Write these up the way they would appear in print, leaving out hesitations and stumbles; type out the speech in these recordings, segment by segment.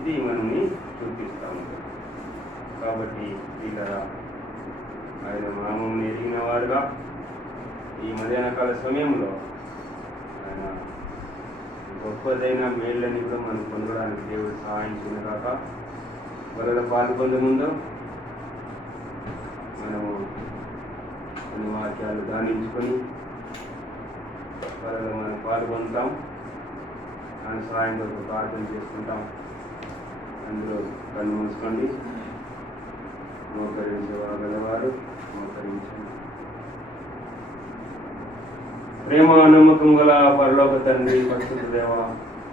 ఇది మనల్ని చూపిస్తూ ఉంటుంది. కాబట్టి ఇలా ఆయన నామమును ఎరిగిన వారుగా ఈ మధ్యాహ్న కాల సమయంలో ఆయన గొప్పదైన మేళ్ళని కూడా మనం పొందడానికి దేవుడు సహాయం చేయను కాక. వరద పాల్గొనే ముందు మనము కొన్ని వాక్యాలు ధ్యానించుకొని వరద మనం పాల్గొంటాం. ఆయన సహాయం కొరకు ప్రార్థన చేసుకుంటాం. అందులో కన్ను మూసుకోండి. మోకరించేవారు మోకరించండి. ప్రేమ నమ్మకం గల పరలోక తండ్రి, పరిశుద్ధ దేవ,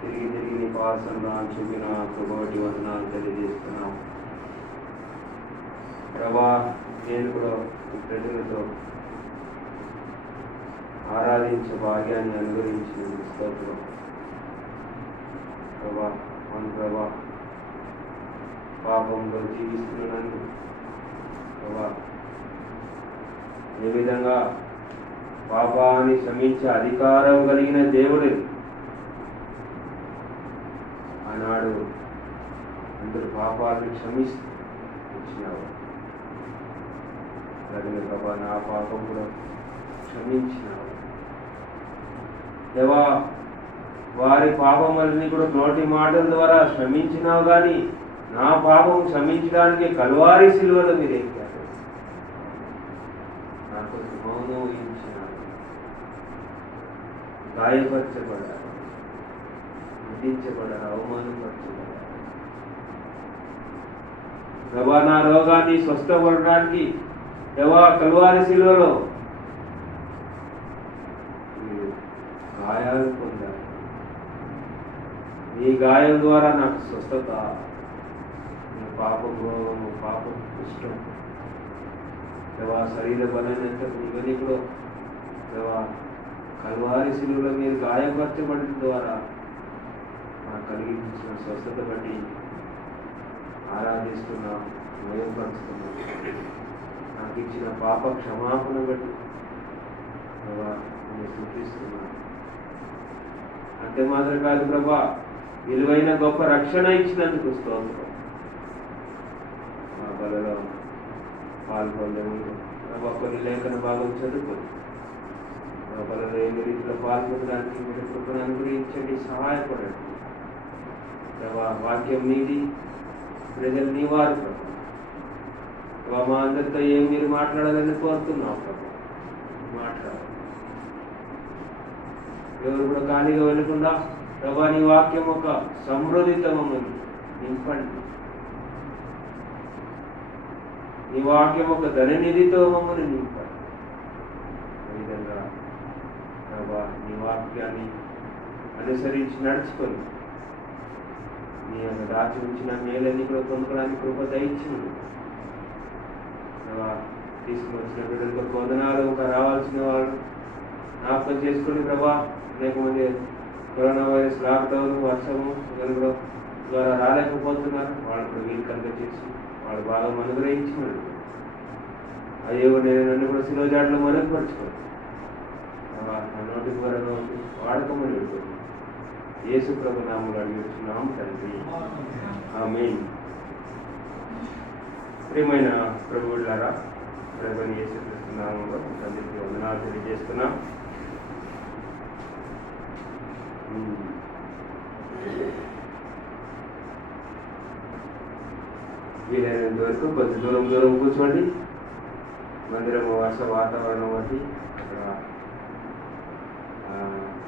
తిరిగి నీ పాసంలో చూపిన కృపటి వందనాలు తెలియజేస్తున్నాం. ప్రభా, నేను కూడా ప్రజలతో ఆరాధించే భాగ్యాన్ని అనుగ్రహించిన స్తోత్రం. ప్రభా, అవును ప్రభా, పాపంలో జీవిస్తున్నాను ప్రభా. ఏ విధంగా పాపాన్ని క్షమించే అధికారం కలిగిన దేవుడు ఆనాడు అందరు పాపాలను క్షమిస్తూ వచ్చినావు. అలాగే ప్రభా, నా పాపం కూడా క్షమించినావు దేవా. వారి పాపములని కూడా నోటి మాటల ద్వారా క్షమించినావు, కానీ నా పాపం క్షమించడానికి కల్వారి శిలువలో మీరు ఎక్కారు. నాకు మౌనం వహించినారు, గాయపరచబడ్డారు, విధించబడ్డారు, అవమానపరచబడ్డారు. ప్రభా, నా రోగాన్ని స్వస్థపడడానికి దేవా కల్వారి శిలువలో గాయాలు పొందారు. ఈ గాయం ద్వారా నాకు స్వస్థత, పాపం రోగము, పాపం ఇష్టం దేవా, శరీర బలహీనత ఇవన్నీ కూడా దేవా కల్వారి శిలువలో మీరు గాయపరచబడిన ద్వారా నాకు కలిగించిన స్వస్థత బట్టి ఆరాధిస్తున్నాం, మయంపరుస్తున్నాం. నాకు ఇచ్చిన పాప క్షమాపణ బట్టి దేవా నేను సూచిస్తున్నాను. అంతే మాత్రం కాదు ప్రభా, విలువైన గొప్ప రక్షణ ఇచ్చినందుకు స్తోత్రం. మా బలలో పాల్గొనలేదు ప్రభా, కొన్ని లేఖన భాగం చదువుకొని మా బలలో ఏ రీతిలో పాల్గొనడానికి మీరు కృపను అనుగ్రహించండి, సహాయపడండి ప్రభా. వాక్యం మీది, ప్రజలు నీ వారు ప్రభా. మా అందరితో ఏం మీరు మాట్లాడాలని కోరుతున్నాం ప్రభా, మాట్లాడాలి. ఎవరు కూడా ఖాళీగా వెళ్ళకుండా ప్రభా, నీ వాక్యం ఒక సమృద్ధితో మమ్మల్ని నింపండి. నీ వాక్యం ఒక ధననిధితో మమ్మల్ని నింపండి. ఈ విధంగా ప్రభా నీ వాక్యాన్ని అనుసరించి నడుచుకొని నీ యొక్క దాచి ఉంచిన మేలన్నీ కూడా పొందుకోవడానికి కృప దయచింది ప్రభా. తీసుకుని వచ్చిన బిడ్డలకు వందనాలు. ఇంకా రావాల్సిన వాళ్ళు జ్ఞాపకం చేసుకుని ప్రభా, లేకపోతే కరోనా వైరస్ లాక్డౌన్, వర్షము వెలుగులో ద్వారా రాలేకపోతున్నారు. వాళ్ళు కూడా వీలు కనుక చేసి వాళ్ళు బాగా అనుగ్రహించినాడు. అయ్యో నేను నన్ను కూడా శిలోజాట్లో మరుగుపరచుకోండి. నా నోటి ద్వారాగా ఉంది వాడకమని ఉంటుంది. యేసు ప్రభు నామములో అడిగిస్తున్నాము తండ్రి, ఆమేన్. ప్రియమైన ప్రభువులారా, ప్రభుని యేసు క్రీస్తు నామములో అందరికీ వందనాలు తెలియజేస్తున్నాం. వీలైనంత వరకు కొంచెం దూరం కూర్చోండి. మందిరం వాతావరణం బట్టి అక్కడ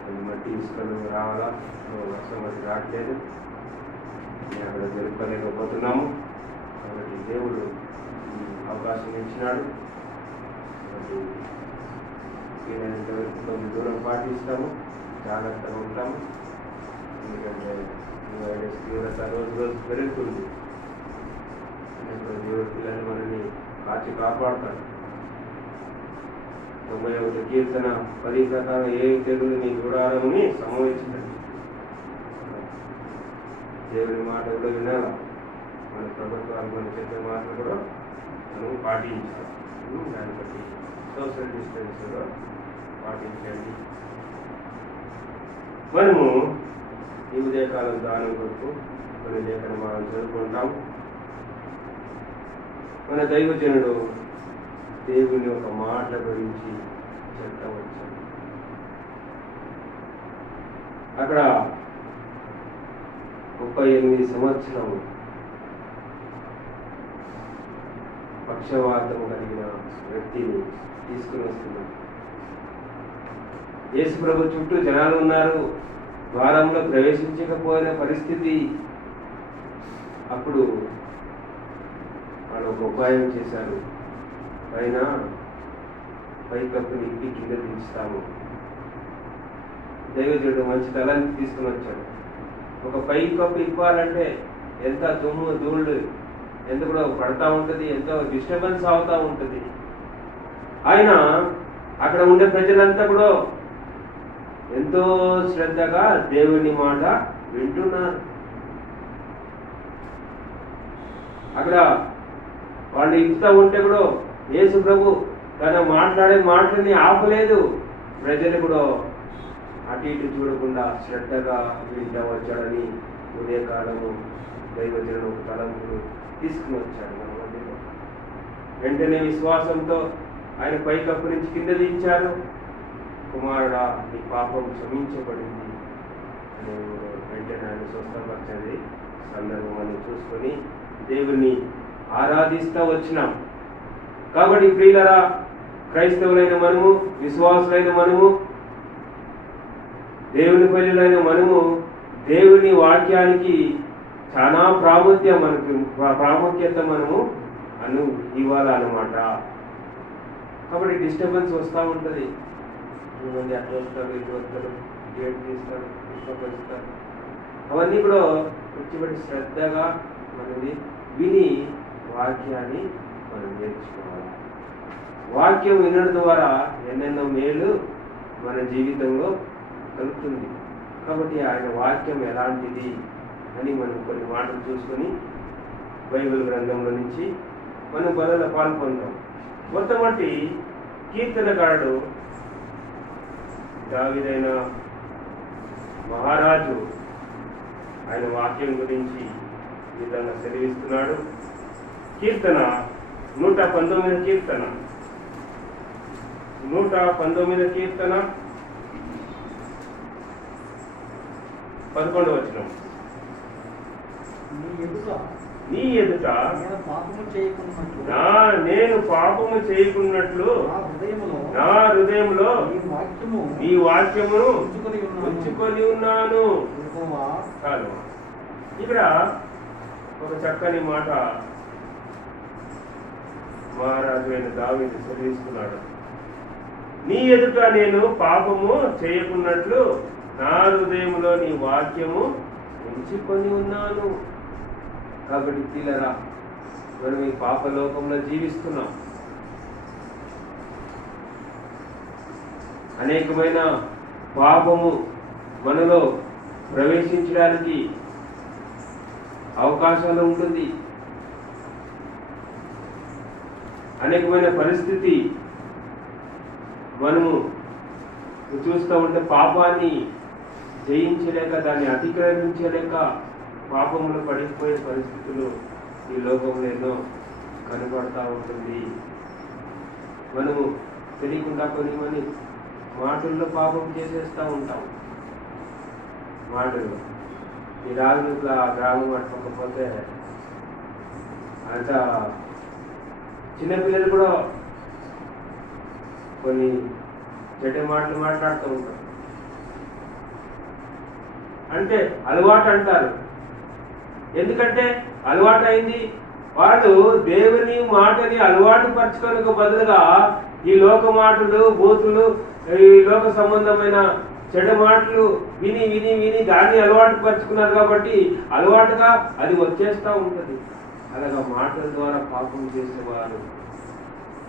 కొన్ని మట్టి ఇసుకలు రావాలా, వర్షం బట్టి రావట్లేదు, మేము అక్కడ జరుపుకోలేకపోతున్నాము. కాబట్టి దేవుడు అవకాశం ఇచ్చినాడు. కాబట్టి వీలైనంత వరకు కొంచెం దూరం పాటిస్తాము, జాగ్రత్తగా ఉంటాము. ఎందుకంటే వైరస్ తీవ్రత రోజు పెరుగుతుంది. దేవుడి పిల్లలు మనల్ని కాచి కాపాడుతాడు. 91 కీర్తన 10 ప్రకారం ఏ తెగులు నీ గుడారముని సంభవించండి. దేవుడి మాట కూడా వినాలా. మన ప్రభుత్వాలు మన చెప్పే మాటలు కూడా మనం పాటించాలి. దాన్ని బట్టి సోషల్ డిస్టెన్స్ కూడా పాటించండి. మనము ఈ ఉదయకాలం దానం కొరకు కొన్ని లేఖన మనం చదువుకుంటాం. మన దైవజనుడు దేవుని ఒక మాటల గురించి చెప్పవచ్చాడు. అక్కడ 38 సంవత్సరం పక్షవాతం కలిగిన వ్యక్తిని తీసుకుని వస్తున్నాడు. యేసు ప్రభు చుట్టూ జనాలు ఉన్నారు, ద్వారంలో ప్రవేశించకపోయిన పరిస్థితి. అప్పుడు వాళ్ళు ఒక ఉపాయం చేశారు, పైకప్పుని ఇంటి కింద దించుతాము. దైవజనుడు మంచి తలాన్ని తీసుకుని వచ్చాడు. ఒక పైకప్పు ఇవ్వాలంటే ఎంత దుమ్ము ధూళి ఎంత కూడా పడతా ఉంటుంది, ఎంతో డిస్టర్బెన్స్ అవుతూ ఉంటుంది. ఆయన అక్కడ ఉండే ప్రజలంతా కూడా ఎంతో శ్రద్ధగా దేవుని మాట వింటున్నారు. అక్కడ వాళ్ళు ఇస్తూ ఉంటే కూడా యేసు ప్రభు తన మాట్లాడే మాటలని ఆపలేదు. ప్రజలు కూడా అటు ఇటు చూడకుండా శ్రద్ధగా వింటూ వచ్చాడని ఉదయకాలము దైవజనుడు తలంపులు తీసుకుని వచ్చాడు మన మధ్యలో. వెంటనే విశ్వాసంతో ఆయన పైకప్పు నుంచి కింద దించారు. కుమారుడా, నీ పాపం క్షమించబడింది అని వెంటనే ఆయన స్వస్థపరిచేది సందర్భం మనం చూసుకొని దేవుని ఆరాధిస్తూ వచ్చినాం. కాబట్టి ప్రియులరా, క్రైస్తవులైన మనము, విశ్వాసులైన మనము, దేవుని పిల్లలైన మనము దేవుని వాక్యానికి చాలా ప్రాముఖ్యత మనము ఇవ్వాలన్నమాట. కాబట్టి డిస్టర్బెన్స్ వస్తూ ఉంటుంది. మంది అట్లా వస్తారు, ఇటు వస్తారు, గేట్ తీస్తారు, ఇష్టపరుస్తారు. అవన్నీ కూడా కూర్చోబెట్టి శ్రద్ధగా మనది విని వాక్యాన్ని మనం నేర్చుకోవాలి. వాక్యం వినడం ద్వారా ఎన్నెన్నో మేలు మన జీవితంలో కలుగుతుంది. కాబట్టి ఆయన వాక్యం ఎలాంటిది అని మనం కొన్ని మాటలు చూసుకొని బైబిల్ గ్రంథంలో నుంచి మనం బలలో పాల్పొందాం. మొట్టమొదటి కీర్తనకారుడు దావీదైన మహారాజు ఆయన వాక్యం గురించి ఈ విధంగా సెలవిస్తున్నాడు. కీర్తన 119 కీర్తన 11వ వచనం. నీ ఎదుట నేను పాపము చేయకున్నట్లు నా హృదయంలో నీ వాక్యమును ఉంచుకొని ఉన్నాను. చాలు. ఇక్కడ ఒక చక్కని మాట మహారాజు అయిన దావీదు సెలవిస్తున్నాడు. నీ ఎదుట నేను పాపము చేయకున్నట్లు నా హృదయంలో నీ వాక్యము ఉంచుకొని ఉన్నాను. కాబట్టి పిల్లరా, మనం ఈ పాపలోకంలో జీవిస్తున్నాం. అనేకమైన పాపము మనలో ప్రవేశించడానికి అవకాశాలు ఉంటుంది. అనేకమైన పరిస్థితి మనము చూస్తూ ఉంటే పాపాన్ని జయించలేక, దాన్ని అతిక్రమించలేక పాపంలో పడిపోయే పరిస్థితులు ఈ లోకంలో ఎన్నో కనబడతా ఉంటుంది. మనము తెలియకుండా కొన్ని మాటల్లో పాపం చేసేస్తూ ఉంటాం. మాటలు ఈ రాజుల గ్రామం పట్టుకోకపోతే అంత చిన్నపిల్లలు కూడా కొన్ని చెడ్డ మాటలు మాట్లాడుతూ ఉంటారు. అంటే అలవాటు అంటారు. ఎందుకంటే అలవాటు అయింది. వాళ్ళు దేవుని మాటని అలవాటు పరచుకోవడానికి బదులుగా ఈ లోక మాటలు, బూతులు, ఈ లోక సంబంధమైన చెడ్డ మాటలు విని విని విని దాన్ని అలవాటు పరుచుకున్నారు. కాబట్టి అలవాటుగా అది వచ్చేస్తూ ఉంటుంది. అలాగా మాటల ద్వారా పాపం చేసేవారు,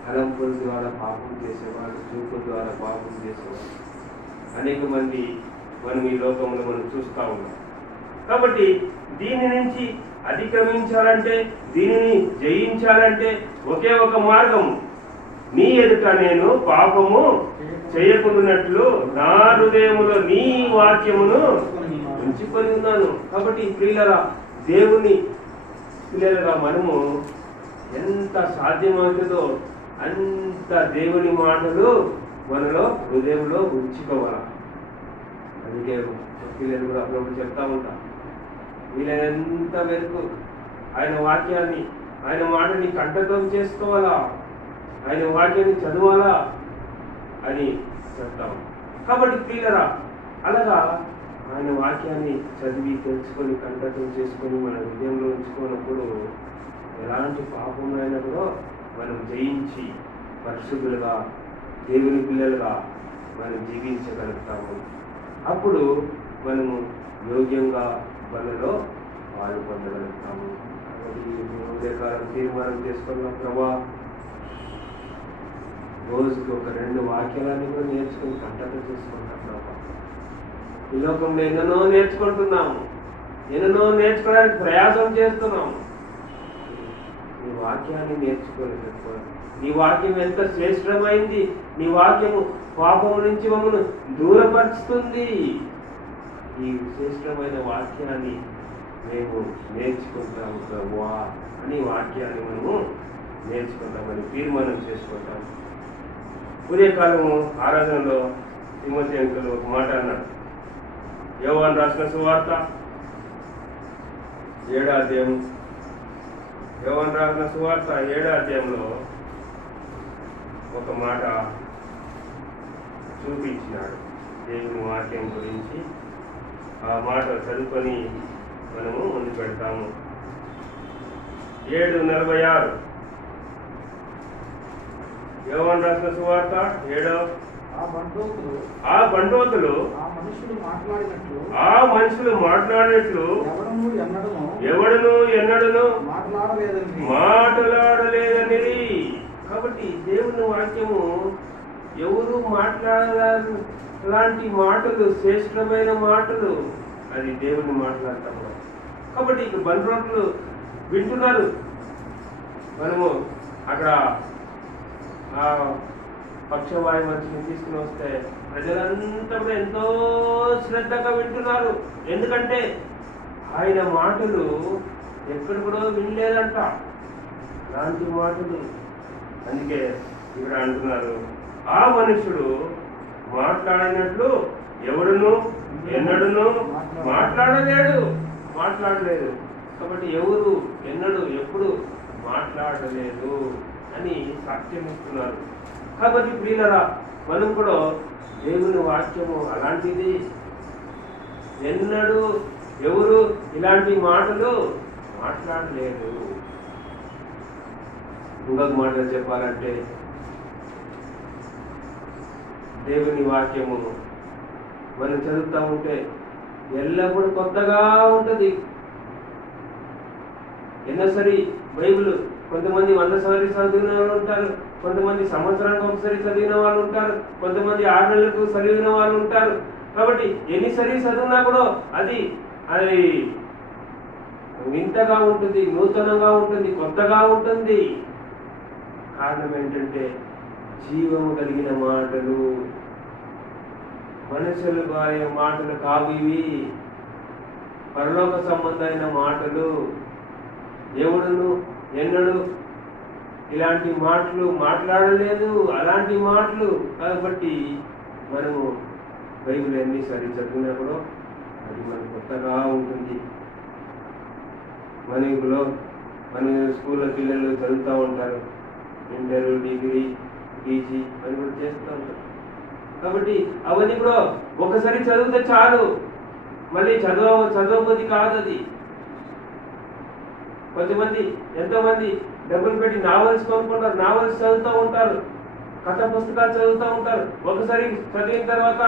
అలంపుల ద్వారా పాపం చేసేవారు, చూపుల ద్వారా పాపం చేసేవారు అనేక మంది మనం ఈ లోకంలో మనం చూస్తూ ఉన్నాం. కాబట్టి దీని నుంచి అతిక్రమించాలంటే, దీనిని జయించాలంటే ఒకే ఒక మార్గం. నీ ఎదుట నేను పాపము చేయకున్నట్లు నా హృదయములో నీ వాక్యమును ఉంచుకొని ఉన్నాను. కాబట్టి ప్రియులరా, దేవుని పిల్లలుగా మనము ఎంత సాధ్యమవుతుందో అంత దేవుని మాటలు మనలో హృదయంలో ఉంచుకోవాలి. అందుకే పిల్లలు కూడా అప్పుడప్పుడు చెప్తా ఉంటా, వీలైనంత వరకు ఆయన వాక్యాన్ని, ఆయన మాటని కంఠతం చేసుకోవాలా, ఆయన వాక్యాన్ని చదవాలా అని చెప్తాము. కాబట్టి ప్రియులరా, అలాగా ఆయన వాక్యాన్ని చదివి తెలుసుకొని కంఠతం చేసుకొని మన హృదయంలో ఉంచుకున్నప్పుడు ఎలాంటి పాపమైనా కూడా మనం జయించి పరిశుద్ధులుగా దేవుని పిల్లలుగా మనం జీవించగలుగుతాము. అప్పుడు మనము యోగ్యంగా మనలో పాలు పొందగలుగుతాము. కాబట్టి ఉదయకాలం తీర్మానం చేసుకున్న ప్రభా, రోజుకి ఒక 2 వాక్యాలని కూడా నేర్చుకుని కంఠతం చేసుకుంటాం ప్రభా. ఈ లోకంలో ఎన్నెన్నో నేర్చుకుంటున్నాము, ఎన్నెన్నో నేర్చుకోవడానికి ప్రయాసం చేస్తున్నాము. నీ వాక్యాన్ని నేర్చుకోలేదు. నీ వాక్యం ఎంత శ్రేష్టమైంది. నీ వాక్యము పాపం నుంచి మమ్మల్ని దూరపరుస్తుంది. ఈ శ్రేష్టమైన వాక్యాన్ని మేము నేర్చుకుంటాము ప్రభువా అని వాక్యాన్ని మనము నేర్చుకుంటామని తీర్మానం చేసుకుంటాము. ఉదయకాలము ఆరాధనలో తిమోతి అంకులు ఒక మాట అన్నాడు. యోహాను రాసిన సువార్త 7వ అధ్యాయం, యోహాను రాసిన సువార్త 7వ అధ్యాయంలో ఒక మాట చూపించినాడు దేవుని వాక్యం గురించి. ఆ మాట చదువుకొని మనము ముందు పెడతాము. 7:46 యోహాను రాసిన సువార్త 7. ఆ బండోతులు ఆ మనుషులు మాట్లాడినట్లు ఎవడును ఎన్నడను మాట్లాడలేదని. కాబట్టి దేవుని వాక్యము ఎవరు మాట్లాడారు అలాంటి మాటలు, శ్రేష్టమైన మాటలు, అది దేవుని మాట్లాడతాము. కాబట్టి ఇక్కడ బండ్రోట్లు వింటున్నారు. మనము అక్కడ ఆ పక్షవాయు మనిషిని తీసుకుని వస్తే ప్రజలంతా కూడా ఎంతో శ్రద్ధగా వింటున్నారు. ఎందుకంటే ఆయన మాటలు ఎక్కడ కూడా వినలేదంట, అలాంటి మాటలు. అందుకే ఇక్కడ అంటున్నారు, ఆ మనుషుడు మాట్లాడినట్లు ఎవడును ఎన్నడును మాట్లాడలేదు. కాబట్టి ఎవరు ఎన్నడు ఎప్పుడు మాట్లాడలేదు అని సాక్ష్యం ఇస్తున్నారు. కాబట్టి ప్రియులరా, మనం కూడా దేవుని వాక్యము అలాంటిది. ఎన్నడూ ఎవరు ఇలాంటి మాటలు మాట్లాడలేదు. ఇంకొక మాటలు చెప్పాలంటే, దేవుని వాక్యము మనం చదువుతూ ఉంటే ఎల్లప్పుడూ కొత్తగా ఉంటుంది. ఎన్నోసారి బైబిల్ కొంతమంది 100 సార్లు చదివిన వాళ్ళు ఉంటారు, కొంతమంది సంవత్సరానికి ఒకసారి చదివిన వాళ్ళు ఉంటారు, కొంతమంది 6 నెలలకు చదివిన వాళ్ళు ఉంటారు. కాబట్టి ఎన్నిసారి చదివినా కూడా అది వింతగా ఉంటుంది, నూతనంగా ఉంటుంది, కొత్తగా ఉంటుంది. కారణం ఏంటంటే జీవము కలిగిన మాటలు, మనుషులు వారి మాటలు కావు ఇవి, పరలోక సంబంధమైన మాటలు. ఎవడును ఎన్నడు ఇలాంటి మాటలు మాట్లాడలేదు, అలాంటి మాటలు. కాబట్టి మనము బైబిల్ ఎన్నిసారి చదివినా కూడా అది మనకు కొత్తగా ఉంటుంది. మన స్కూల్లో పిల్లలు చదువుతూ ఉంటారు, ఇంటర్, డిగ్రీ, పీజీ అని కూడా చేస్తూ ఉంటారు. కాబట్టి అవన్నీ కూడా ఒకసారి చదివితే చాలు, మళ్ళీ చదవబుద్ధి కాదు అది. కొంతమంది ఎంతోమంది డబ్బులు పెట్టి నావెల్స్ కొనుక్కుంటారు, నావెల్స్ చదువుతూ ఉంటారు, కథ పుస్తకాలు చదువుతూ ఉంటారు. ఒకసారి చదివిన తర్వాత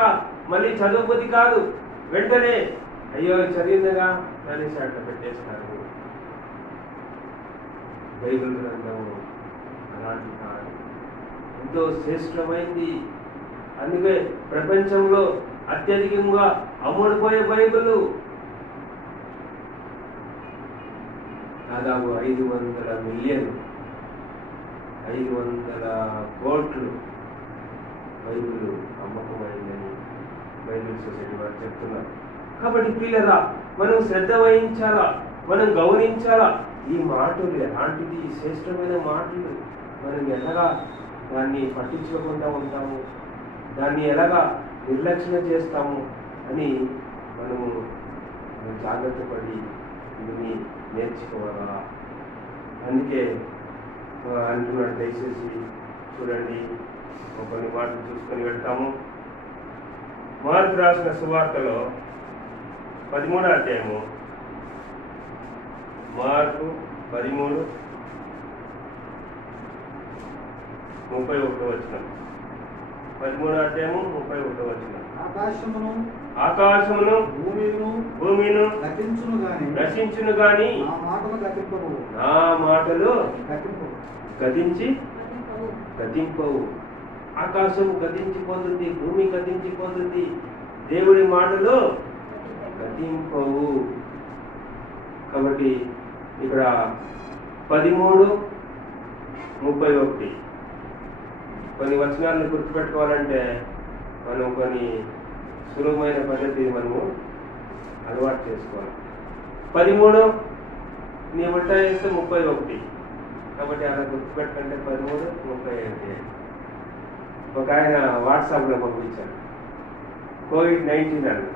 మళ్ళీ చదవబుద్ధి కాదు, వెంటనే అయ్యో చదివిందిగా అనేసి అట్లా పెట్టేస్తారు. బైబిల్ గ్రంథము అలాంటి కాదు, ఎంతో శ్రేష్టమైంది. అందుకే ప్రపంచంలో అత్యధికంగా అమ్ముడుపోయే బైబిల్ దాదాపు 500 మిలియన్, 500 కోట్లు బైబిల్ అమ్మకమైందని బైబిల్ సొసైటీ వారు చెప్తున్నారు. కాబట్టి ప్రియులరా, మనం శ్రద్ధ వహించాలా, మనం గౌరవించాలా. ఈ మాటలు ఎలాంటిది, శ్రేష్టమైన మాటలు, మనం ఎలాగా దాన్ని పట్టించుకోకుండా ఉంటాము, దాన్ని ఎలాగా నిర్లక్ష్యం చేస్తాము అని మనము జాగ్రత్త పడి దీన్ని నేర్చుకోవాలా. అందుకే అంటున్నాడు, దయచేసి చూడండి, కొన్ని మాటలు చూసుకొని వెళ్తాము. మార్కు రాసిన సువార్తలో 13వ అధ్యాయము, మార్కు 13:31. 13వ అధ్యాయము 31వ వచనం. ఆకాశమును భూమిను నశించును గాని నా మాటలు గతింపవు. ఆకాశం గతించిపోతుంది, భూమి గతించిపోతుంది, దేవుడి మాటలు గతింపవు. కాబట్టి ఇక్కడ 13:31 కొన్ని వచనాలను గుర్తుపెట్టుకోవాలంటే మనం కొన్ని సులభమైన పద్ధతిని మనము అలవాటు చేసుకోవాలి. 13 నీ వంట చేస్తే 31, కాబట్టి అలా గుర్తుపెట్టుకుంటే 13:31. ఒక ఆయన వాట్సాప్లో పంపించాడు, COVID-19 అని.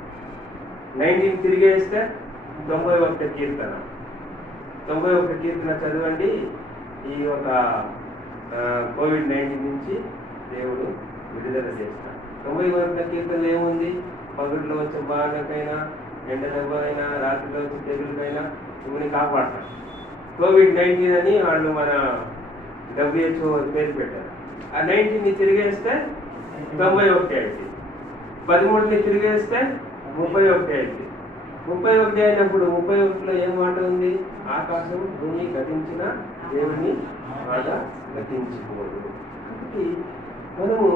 19 తిరిగేస్తే 91 కీర్తన. 91 కీర్తన చదవండి. ఈ ఒక COVID-19 నుంచి దేవుడు విడుదల చేస్తాడు. 91 కీర్తనలు ఏముంది? పగుడిలో వచ్చే బాధకైనా, ఎండ దెబ్బకైనా, రాత్రిలో వచ్చే తెగులకైనా ఇవన్నీ కాపాడతాడు. COVID-19 అని వాళ్ళు మన WHO పేరు పెట్టారు. ఆ 19ని తిరిగేస్తే 91 అయింది. 13ని తిరిగేస్తే 31 అయింది. 31 అయినప్పుడు 31లో ఏం మాట ఉంది? ఆకాశం భూమి గతించిన దేవుని మాట గతించిపోదు. కాబట్టి మనము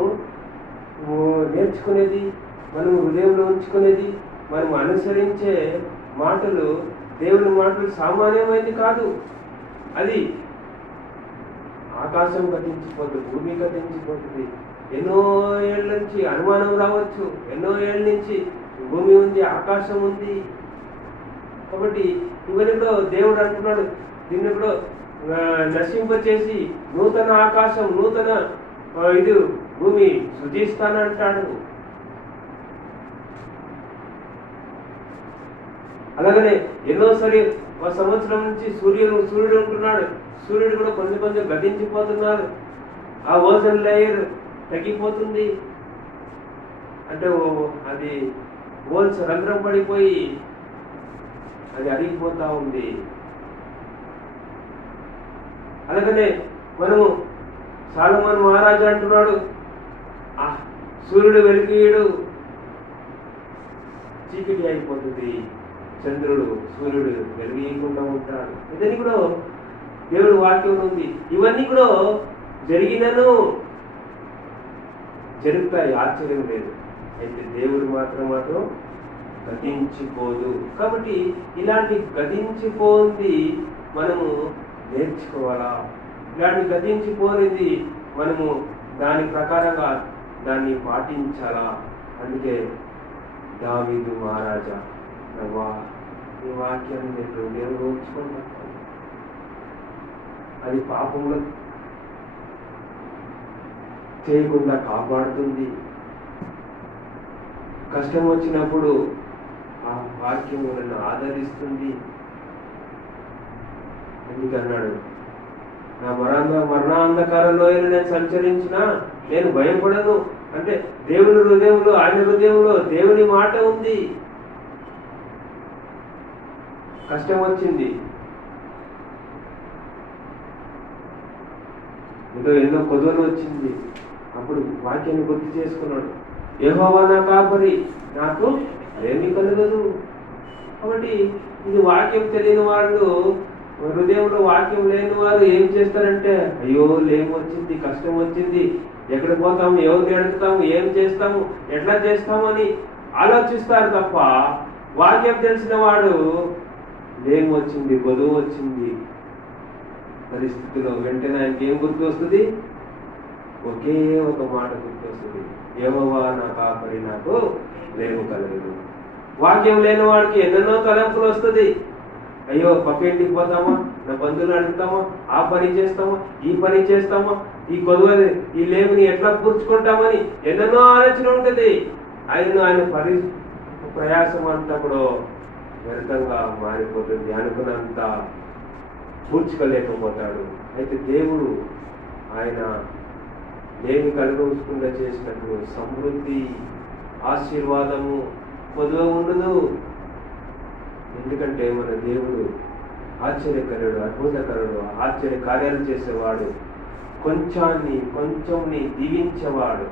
నేర్చుకునేది, మనం హృదయంలో ఉంచుకునేది, మనం అనుసరించే మాటలు, దేవుని మాటలు సామాన్యమైనది కాదు. అది ఆకాశం గతించిపోతుంది, భూమి గతించిపోతుంది. ఎన్నో ఏళ్ళ నుంచి అనుమానం రావచ్చు, ఎన్నో ఏళ్ళ నుంచి భూమి ఉంది, ఆకాశం ఉంది. కాబట్టి ఇవన్నీ కూడా దేవుడు అంటున్నాడు, దీన్ని కూడా నశింపచేసి నూతన ఆకాశం, నూతన ఇది భూమి సృజిస్తానంటాడు. అలాగనే ఎన్నోసారి సంవత్సరం నుంచి సూర్యుడు ఉంటున్నాడు, సూర్యుడు కూడా కొంచెం గతించిపోతున్నాడు. ఆ ఓజోన్ లేయర్ తగ్గిపోతుంది, అంటే అది హోల్స్ రంధ్రం పడిపోయి అది అరిగిపోతా ఉంది. అలాగనే మనము సొలొమోను మహారాజు అంటున్నాడు, సూర్యుడు వెలిగియడు, చీకటి అయిపోతుంది, చంద్రుడు సూర్యుడు వెలిగియకుండా ఉంటాడు. ఇదని కూడా దేవుడు వాక్యం ఉంది. ఇవన్నీ కూడా జరిగినను జరుగుతాయి, ఆశ్చర్యం లేదు. అయితే దేవుడు మాత్రం గతించిపోదు. కాబట్టి ఇలాంటి గతించిపోయింది మనము నేర్చుకోవాలా. ఇలాంటి గతించిపోయింది మనము దాని ప్రకారంగా దాన్ని పాటించాలా. అందుకే దావీదు మహారాజా, ఈ వాక్యాన్ని నేను రోజుకుంటాను, అది పాపంలో చేయకుండా కాపాడుతుంది. కష్టం వచ్చినప్పుడు ఆ వాక్యం నన్ను ఆదరిస్తుంది. ఎందుకన్నాడు, నా మరణాంధకారంలో నేను సంచరించినా నేను భయపడను. అంటే దేవుని హృదయంలో, ఆయన హృదయంలో దేవుని మాట ఉంది. కష్టం వచ్చింది, ఎన్నో కొదువలు వచ్చింది, అప్పుడు వాక్యాన్ని గుర్తు చేసుకున్నాడు, యెహోవా నా కాపరి, నాకు ఏమీ కలగదు. కాబట్టి ఇది వాక్యం తెలియని వాళ్ళు, హృదయంలో వాక్యం లేని వారు ఏం చేస్తారంటే, అయ్యో లేము వచ్చింది, కష్టం వచ్చింది, ఎక్కడ పోతాము, ఎవరిని అడుగుతాము, ఏం చేస్తాము, ఎట్లా చేస్తాము అని ఆలోచిస్తారు తప్ప, వాక్యం తెలిసిన వాడు లేము వచ్చింది, గొడవ వచ్చింది పరిస్థితిలో వెంటనే ఆయనకి ఏం గుర్తు వస్తుంది? ఒకే ఒక మాట గుర్తు వస్తుంది, యెహోవా నా కాపరి, నాకు లేము కలగదు. వాక్యం లేని వాడికి ఎన్నెన్నో తలంపులు వస్తుంది. అయ్యో పక్క ఇంటికి పోతామా, నా బంధువులు అడుగుతామా, ఆ పని చేస్తామా, ఈ పని చేస్తామా, ఈ కొలువని ఈ లేవుని ఎట్లా పూడ్చుకుంటామని ఎన్నెన్నో ఆలోచన ఉంటుంది. ఆయన ప్రయాసం అంతా కూడా వ్యర్థంగా మారిపోతుంది. అనుకున్నంత పూడ్చుకోలేకపోతాడు. అయితే దేవుడు ఆయన లేవి కలుగకుండా చేసినట్లు సమృద్ధి ఆశీర్వాదము పొదువ ఉండదు. ఎందుకంటే మన దేవుడు ఆశ్చర్యకరుడు, అద్భుతకరుడు, ఆశ్చర్య కార్యాలు చేసేవాడు, కొంచెంని దీవించేవాడు.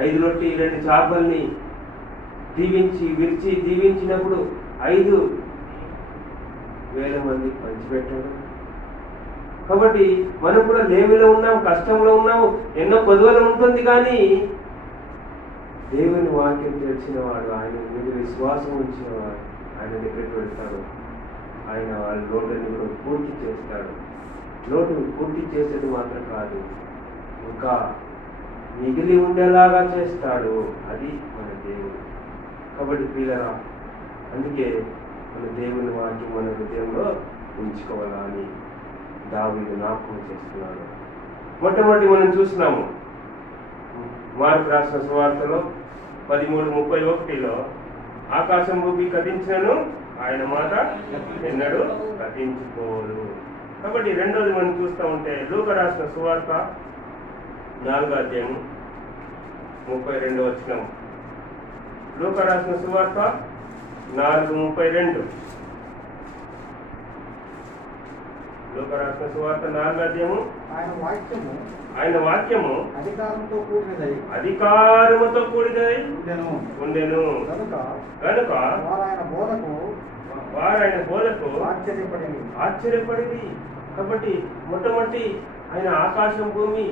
5 రొట్టె 2 చేపల్ని దీవించినప్పుడు 5,000 మందికి పంచిపెట్టాడు. కాబట్టి మనం కూడా లేమిలో ఉన్నాం, కష్టంలో ఉన్నాము, ఎన్నో కొదువలు ఉంటుంది. కానీ దేవుని వాక్యం తెలిసిన వాడు, ఆయన మీద విశ్వాసం ఉంచిన వాడు ఆయన దగ్గరికి వెళ్తాడు. ఆయన వాళ్ళ లోటుని కూడా పూర్తి చేస్తాడు. లోటు పూర్తి చేసేది మాత్రం కాదు, ఇంకా మిగిలి ఉండేలాగా చేస్తాడు. అది మన దేవుడు. కాబట్టి ప్రియులారా, అందుకే మన దేవుని వాక్యం మన హృదయంలో ఉంచుకోవాలని దావీదు జ్ఞాపకం చేస్తున్నాడు. మొట్టమొదటి మనం చూస్తున్నాము మార్కు రాసిన సువార్తలో 13:31 ఆకాశం భూమి గతించినను ఆయన మాట ఎన్నడూ గతించుకోదు. కాబట్టి రెండోది మనం చూస్తూ ఉంటే లూకా రాసిన సువార్త 4:32 లూకా రాసిన సువార్త 4:32 లూకా రాసిన సువార్త 4 ఆయన వాక్యము అధికారముతో కూడినదై ఉండెను కనుక వారాయన బోధకు ఆశ్చర్యపడింది. కాబట్టి మొట్టమొదటి ఆయన ఆకాశం భూమి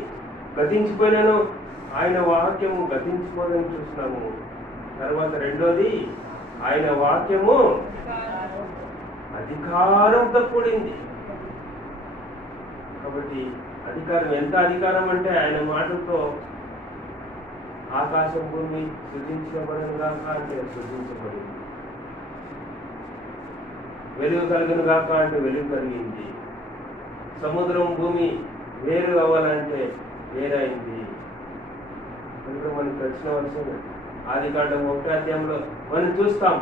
గతించిపోయినాను, ఆయన వాక్యము గతించిపోదని చూస్తున్నాము. తర్వాత రెండోది ఆయన వాక్యము అధికారంతో కూడింది. కాబట్టి అధికారం ఎంత అధికారం అంటే ఆయన మాటలతో ఆకాశం భూమి సృజించబడిన గాక అంటే సృజించబడింది, వెలుగు కలిగిన గాక అంటే వెలుగు కలిగింది, సముద్రం భూమి వేరు అవ్వాలంటే వేరైంది. కనుక మనకు వచ్చిన వర్షం ఆదికాండం 1వ అధ్యాయంలో మనం చూస్తాం.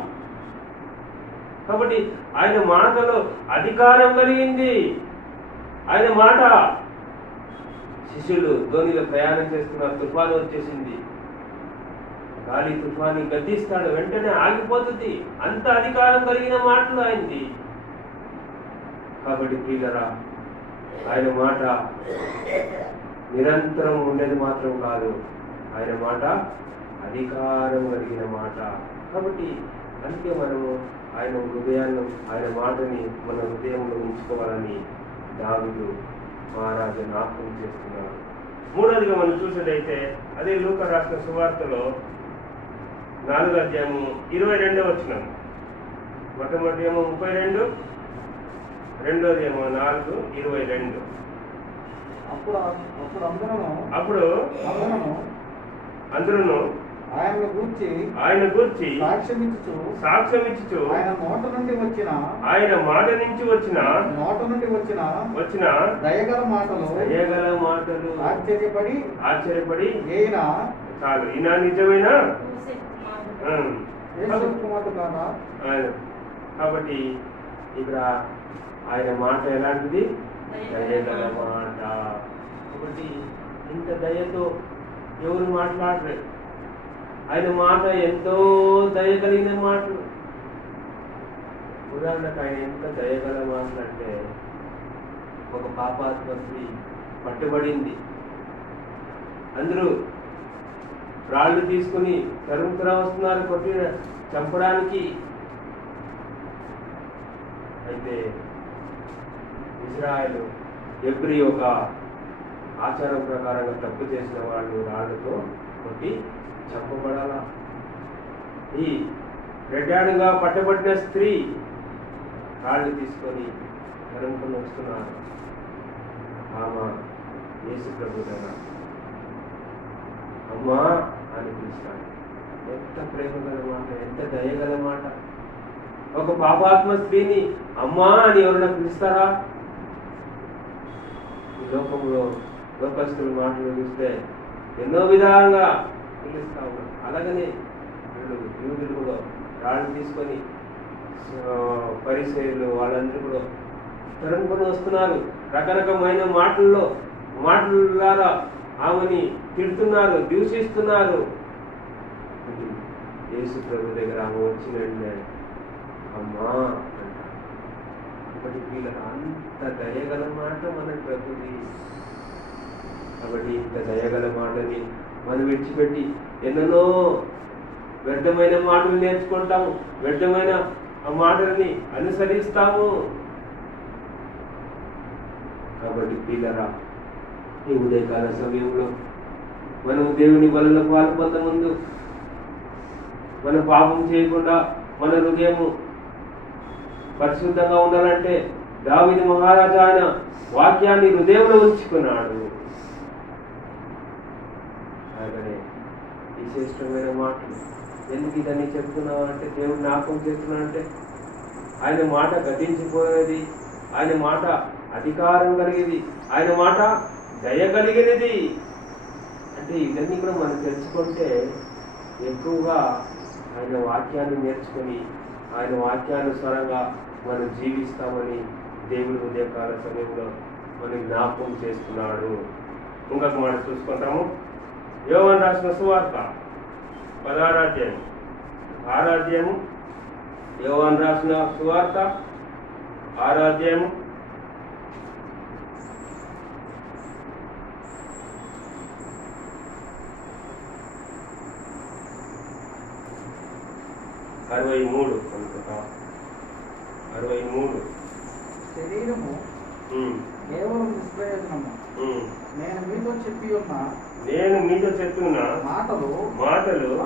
కాబట్టి ఆయన మాటలో అధికారం కలిగింది. ఆయన మాట, శిష్యులు ధోనిలో ప్రయాణం చేస్తున్నారు, తుఫాను వచ్చేసింది, గాలి తుఫాని గద్దిస్తాడు, వెంటనే ఆగిపోతుంది. అంత అధికారం కలిగిన మాటలు ఆయనది. కాబట్టి ప్రియులారా, ఆయన మాట నిరంతరం ఉండేది మాత్రం కాదు, ఆయన మాట అధికారం కలిగిన మాట. కాబట్టి అందుకే మనము ఆయన హృదయాన్ని, ఆయన మాటని మన హృదయంలో ఉంచుకోవాలని దావీదు మహారాజు జ్ఞాపకం చేస్తున్నారు. మూడవదిగా మనం చూసేదైతే అదే లూకా రాసిన సువార్తలో 4:22 మొట్టమొదటి ఏమో 32, రెండోది ఏమో 4:22. అప్పుడు అందరూ ఆయన గూర్చి సాక్ష్యమిచ్చుచు ఆయన మాట నుంచి వచ్చిన దయగల మాటలు ఆశ్చర్యపడి చాలు, ఈయన నిజమైన. కాబట్టి ఇక్కడ ఆయన మాట ఎలాంటిది? దయగల మాట. కాబట్టి ఇంత దయతో ఎవరు మాట్లాడలేదు. ఆయన మాట ఎంతో దయగలిగిన మాటలు. ఉదాహరణకు ఆయన ఎంత దయగల మాటలు అంటే, ఒక పాపాత్మ స్త్రీ పట్టుబడింది, అందరూ రాళ్ళు తీసుకుని తరుముతురా వస్తున్నారు కొట్టి చంపడానికి. అయితే ఇజ్రాయెలు ఎవ్రీ ఒక ఆచారం ప్రకారంగా తప్పు చేసిన వాళ్ళు రాళ్ళతో కొట్టి చంపబడాలా. ఈ రెడ్డాడుగా పట్టబడిన స్త్రీ రాళ్ళు తీసుకొని తరుముకొని వస్తున్నారు. ఆమె యేసు ప్రభు దగ్గర అమ్మా అని పిలుస్తాడు. ఎంత ప్రేమ గల మాట, ఎంత దయగల మాట. ఒక పాపాత్మ స్త్రీని అమ్మా అని ఎవరైనా పిలుస్తారా? ఈ లోకంలో లోకస్తుల మాటలు చూస్తే ఎన్నో విధాలుగా పిలుస్తా ఉన్నారు. అలాగనే యూదులు కూడా రాళ్ళు తీసుకొని పరిసయ్యులు వాళ్ళందరూ కూడా తరుముకొని వస్తున్నారు. రకరకమైన మాటల ద్వారా ఆమెని తిడుతున్నారు, దూషిస్తున్నారు. యేసు ప్రభు దగ్గర ఆమె వచ్చినంటే అమ్మా అంటారు. కాబట్టి వీళ్ళకి అంత దయగల మాట మన ప్రభుది. కాబట్టి ఇంత దయగల మాటని మనం విడిచిపెట్టి ఎన్నెన్నో వ్యర్థమైన మాటలు నేర్చుకుంటాము, వ్యర్థమైన ఆ మాటలని అనుసరిస్తాము. కాబట్టి పిల్లరా, ఈ ఉదయకాల సమయంలో మనం దేవుని బలలో పాల్పొంద ముందు మనం పాపం చేయకుండా మన హృదయము పరిశుద్ధంగా ఉండాలంటే దావీదు మహారాజా ఆయన వాక్యాన్ని హృదయంలో ఉంచుకున్నాడు. అలాగనే ఈ శ్రేష్టమైన మాటలు ఎందుకు ఇదని చెప్తున్నావు అంటే, దేవుడు జ్ఞాపకం చేస్తున్నాడంటే ఆయన మాట గతించిపోయేది, ఆయన మాట అధికారం కలిగేది, ఆయన మాట దయ కలిగినది. అంటే ఇవన్నీ కూడా మనం తెలుసుకుంటే ఎక్కువగా ఆయన వాక్యాన్ని నేర్చుకొని ఆయన వాక్యానుసారంగా మనం జీవిస్తామని దేవుని ఉదయకాల సమయంలో మనం జ్ఞాపకం చేస్తున్నాడు. ఇంకొక మాట చూసుకుంటాము. యోహాను రాసిన సువార్త 16వ అధ్యాయం 6వ అధ్యాయము. యోహాను రాసిన సువార్త 6వ అధ్యాయము 63 అనుకుంటా. 63 శరీరము కేవలం నిష్ప్రయోజనము. నేను మీతో చెప్పిన మాటలు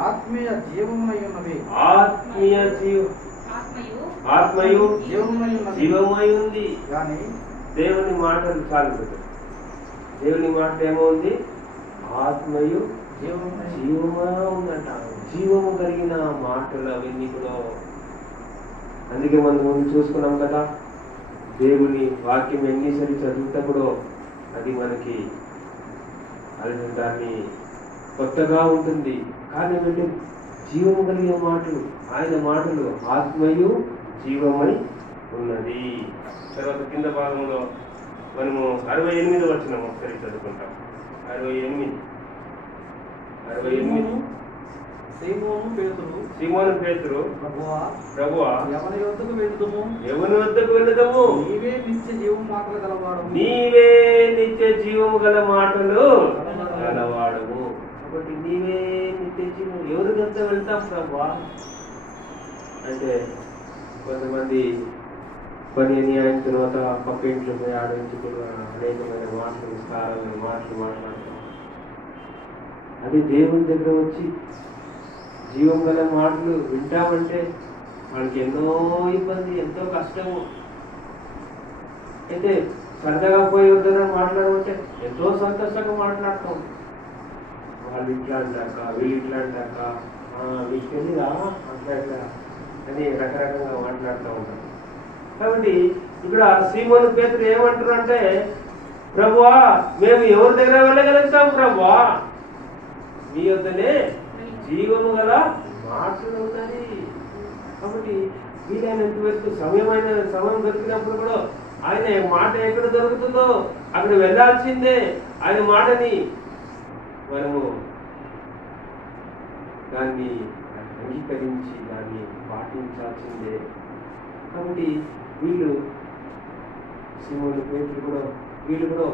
ఆత్మీయ జీవమునై ఉన్నవి. ఆత్మయు జీవమై ఉంది. కానీ దేవుని మాటలు చాలు. దేవుని మాట ఏమవుంది? ఆత్మయు జీవమై ఉందంట. జీవము కలిగిన మాటలు అవన్నీ కూడా. అందుకే మనం ముందు చూసుకున్నాం కదా, దేవుని వాక్యం ఎన్నిసారి చదువుతా కూడా అది మనకి దాన్ని కొత్తగా ఉంటుంది. కానీ అంటే జీవము కలిగిన మాటలు, ఆయన మాటలు ఆత్మయు జీవమై ఉన్నది. తర్వాత కింద భాగంలో మనము 68 వచనం ఒకసారి చదువుకుంటాం. 68 సీమోను పేతురు ప్రభువా ఎవని వద్దకు వెళుదుము? నీవే నిత్య జీవము మాటలు గలవాడు. నీవే నిత్య జీవము గల మాటలు గలవాడము. కాబట్టి నీవే నిత్య జీవము. ఎవరి వద్ద వెళ్తాం ప్రభువా అంటే, కొంతమంది పని అని అయిన తర్వాత పక్క ఇంట్లో పోయి ఆడించుకుని అనేకమైన మాటలు, విస్తారమైన మాటలు మాట్లాడతాం. అది దేవుని దగ్గర వచ్చి జీవం గల మాటలు వింటామంటే వాళ్ళకి ఎన్నో ఇబ్బంది, ఎంతో కష్టము. అయితే సరదాగా పోయి వద్దన మాట్లాడమంటే ఎంతో సంతోషంగా మాట్లాడతాం. వాళ్ళు ఇట్లా అంటాక, వీళ్ళు ఇట్లా అంటాక, వీళ్ళకి వెళ్ళిరా అట్లా అని రకరకంగా మాట్లాడుతూ ఉంటారు. కాబట్టి ఇక్కడ సీమోను పేతురు ఏమంటారు అంటే, ప్రభువా మేము ఎవరి దగ్గర వెళ్ళగలుగుతాం ప్రభువా? మీ వద్దనే జీవము గల మాటలు ఉన్నాయి. కాబట్టి వీలైనంత వరకు సమయం దొరికినప్పుడు కూడా ఆయన మాట ఎక్కడ దొరుకుతుందో అక్కడ వెళ్ళాల్సిందే. ఆయన మాటని మనము దాన్ని అంగీకరించి దాన్ని పాటించాల్సిందే. కాబట్టి వీళ్ళు సీమోను పేతురు కూడా వీళ్ళు కూడా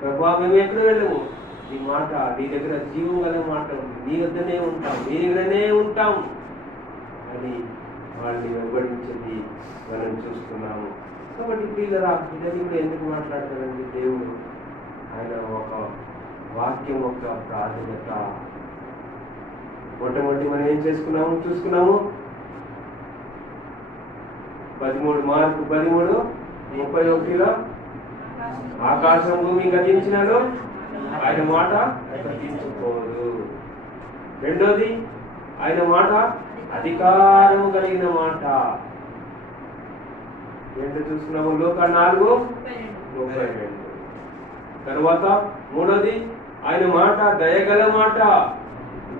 ప్రభా మేము ఎక్కడ వెళ్ళము, నీ మాట నీ దగ్గర జీవం గల మాట ఉంది, నీ వద్దనే ఉంటాం, నీ దగ్గరనే ఉంటాం అని వాళ్ళని వెంబడించేది మనం చూస్తున్నాము. కాబట్టి పిల్లరా పిల్లలు కూడా ఎందుకు మాట్లాడతారండి? దేవుడు ఆయన ఒక వాక్యం యొక్క ప్రాధాన్యత. మొట్టమొదటి మనం ఏం చూసుకున్నాము 13:31 ఆకాశం భూమి గతించినాను ఆయన మాట గతించుకోదు. రెండోది ఆయన మాట అధికారము కలిగిన మాట. ఏంటో చూస్తున్నాము, లూకా 4:32. తర్వాత మూడోది ఆయన మాట దయగల మాట.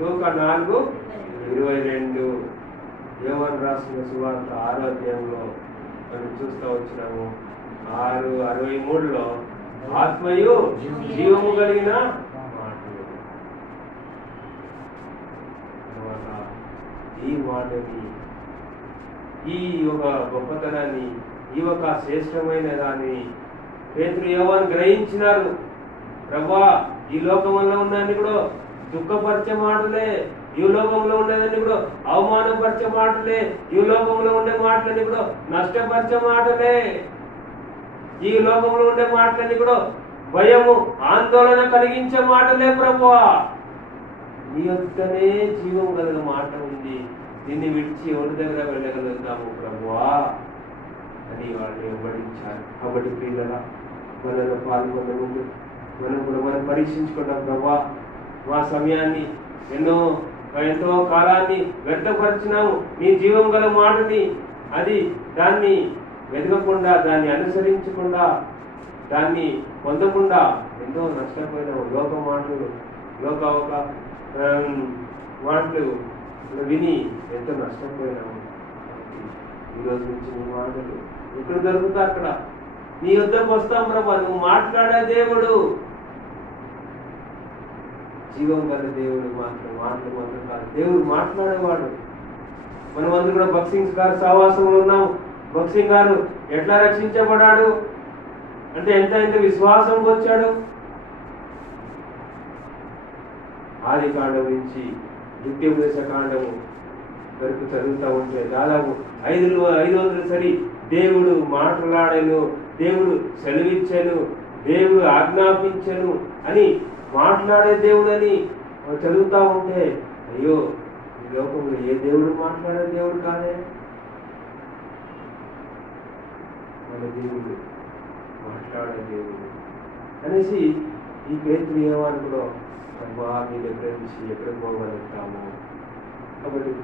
లూకా 4:22. యోహాను రాసిన సువార్త 6వ అధ్యాయంలో మనం చూస్తూ వచ్చినాము. 6:63లో ఆత్మయు జీవము కలిగిన మాటలు. తర్వాత ఈ మాటని, ఈ ఒక గొప్పతనాన్ని, ఈ ఒక శ్రేష్టమైన దాన్ని పేతురు యోహాను గ్రహించినారు. ప్రభువా, ఈ లోకంలో ఉన్నదాన్ని కూడా దుఃఖపరిచే మాటలే, ఈ లోకంలో ఉండేదాన్ని కూడా అవమానపరిచే మాటలే, ఈ లోకంలో ఉండే మాటలన్నీ కూడా నష్టపరిచే మాటలే, ఈ లోకంలో ఉండే మాటలన్నీ కూడా భయము ఆందోళన కలిగించే మాటలే. ప్రభువా, నీ యొక్కనే జీవం కలిగిన మాట ఉంది, నిన్ను విడిచి ఎవరి దగ్గర వెళ్ళగలుగుతాము ప్రభువా అని వాళ్ళు వెంబడించారు. కాబట్టి ప్రియులరా, మనలో పాల్గొన్న ముందు మనం కూడా మనం పరీక్షించుకుంటాం. ప్రభువా, మా సమయాన్ని ఎంతో కాలాన్ని వ్యర్థపరిచినాము నీ జీవం గల మాటని, అది దాన్ని వెతకకుండా, దాన్ని అనుసరించకుండా, దాన్ని పొందకుండా ఎంతో నష్టపోయినాము. లోక మాటలు, లోక ఒక మాటలు విని ఎంతో నష్టపోయినాము. ఈరోజు నుంచి నీ మాటలు ఎక్కడ దొరుకుతా అక్కడ నీ వద్దకు వస్తాం ప్రభా. నువ్వు మాట్లాడే దేవుడు, జీవం గల దేవుడు. మాటలు మాత్రం కాదు, దేవుడు మాట్లాడేవాడు. మనం అందరూ కూడా భక్సింగ్ గారు సహవాసంలో ఉన్నాము. భక్సింగ్ గారు ఎట్లా రక్షించబడ్డాడు అంటే ఎంత విశ్వాసంకి వచ్చాడు. ఆది కాండం నుంచి ద్వితీయోపదేశ కాండము వరకు చదువుతూ ఉంటే దాదాపు 500 సరి దేవుడు మాట్లాడాను, దేవుడు సెలవిచ్చాను, దేవుడు ఆజ్ఞాపించను అని మాట్లాడే దేవుడు అని చదువుతూ ఉంటే, అయ్యో ఈ లోకంలో ఏ దేవుడు మాట్లాడే దేవుడు కాదే. మన దేవుడు మాట్లాడే దేవుడు అనేసి ఈ పేతురు యోహాను కూడా, అబ్బా నీ దగ్గర నుంచి ఎక్కడ పోగలుగుతాము. కాబట్టి